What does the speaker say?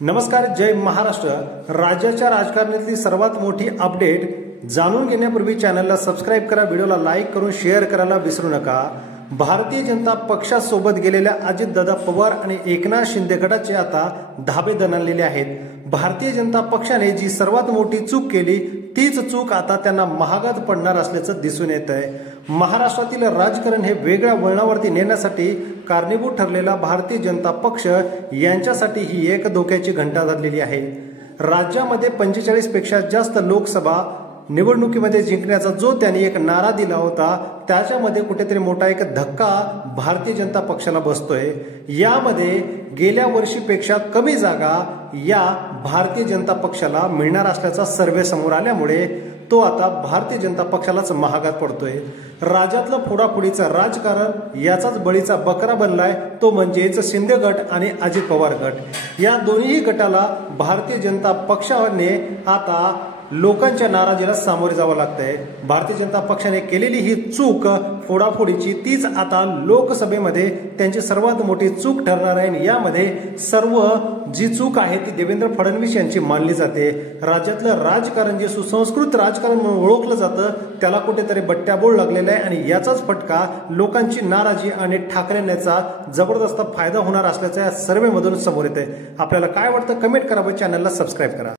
नमस्कार, जय महाराष्ट्र। राज्याच्या राजकारणातली सर्वात मोठी अपडेट जाणून घेण्यापूर्वी चॅनलला सबस्क्राइब करा, व्हिडिओला लाईक करून शेअर करायला विसरू नका। भारतीय जनता पक्षासोबत गेलेल्या अजितदादा पवार आणि एकनाथ शिंदे गटाचे आता धाबे दणाणलेले आहेत। भारतीय जनता पक्षाने जी सर्वात मोठी चूक केली तीच चूक आता त्यांना महागात पडणार असल्याचं दिसून येत आहे। महाराष्ट्रातील राजकारण हे वेगळ्या वळणावरती नेण्यासाठी कारणीभूत ठरलेला भारतीय जनता पक्ष यांच्यासाठी ही एक धोक्याची घंटा झालेली आहे। राज्यामध्ये 45 पेक्षा जास्त लोकसभा निवडणुकीमध्ये जिंकण्याचा जो त्यांनी एक नारा दिला होता त्याच्यामध्ये कुठेतरी मोठा एक धक्का भारतीय जनता पक्षाला बसतोय। यामध्ये गेल्या वर्षीपेक्षा कमी जागा या भारतीय जनता पक्षाला मिळणार असल्याचा सर्वे समोर आल्यामुळे तो आता भारतीय जनता पक्षालाच महागात पडतोय। राज्यातलं फोडाफोडीचं राजकारण याचाच बळीचा बकरा बनलाय, तो म्हणजेच शिंदे गट आणि अजित पवार गट। या दोन्ही गटाला भारतीय जनता पक्षाने आता लोकांच्या नाराजीला सामोरे जावं लागतंय। भारतीय जनता पक्षाने केलेली ही चूक फोडाफोडीची तीच आता लोकसभेमध्ये त्यांची सर्वात मोठी चूक ठरणार आहे। यामध्ये सर्व जी चूक आहे ती देवेंद्र फडणवीस यांची मानली जाते। राज्यातलं राजकारण जे सुसंस्कृत राजकारण म्हणून ओळखलं जातं त्याला कुठेतरी बट्ट्याबोळ लागलेला आहे आणि याचाच फटका लोकांची नाराजी आणि ठाकरेंचा जबरदस्त फायदा होणार असल्याचं या सर्वेमधून समोर येत आहे। आपल्याला काय वाटतं कमेंट करा व चॅनलला सबस्क्राइब करा।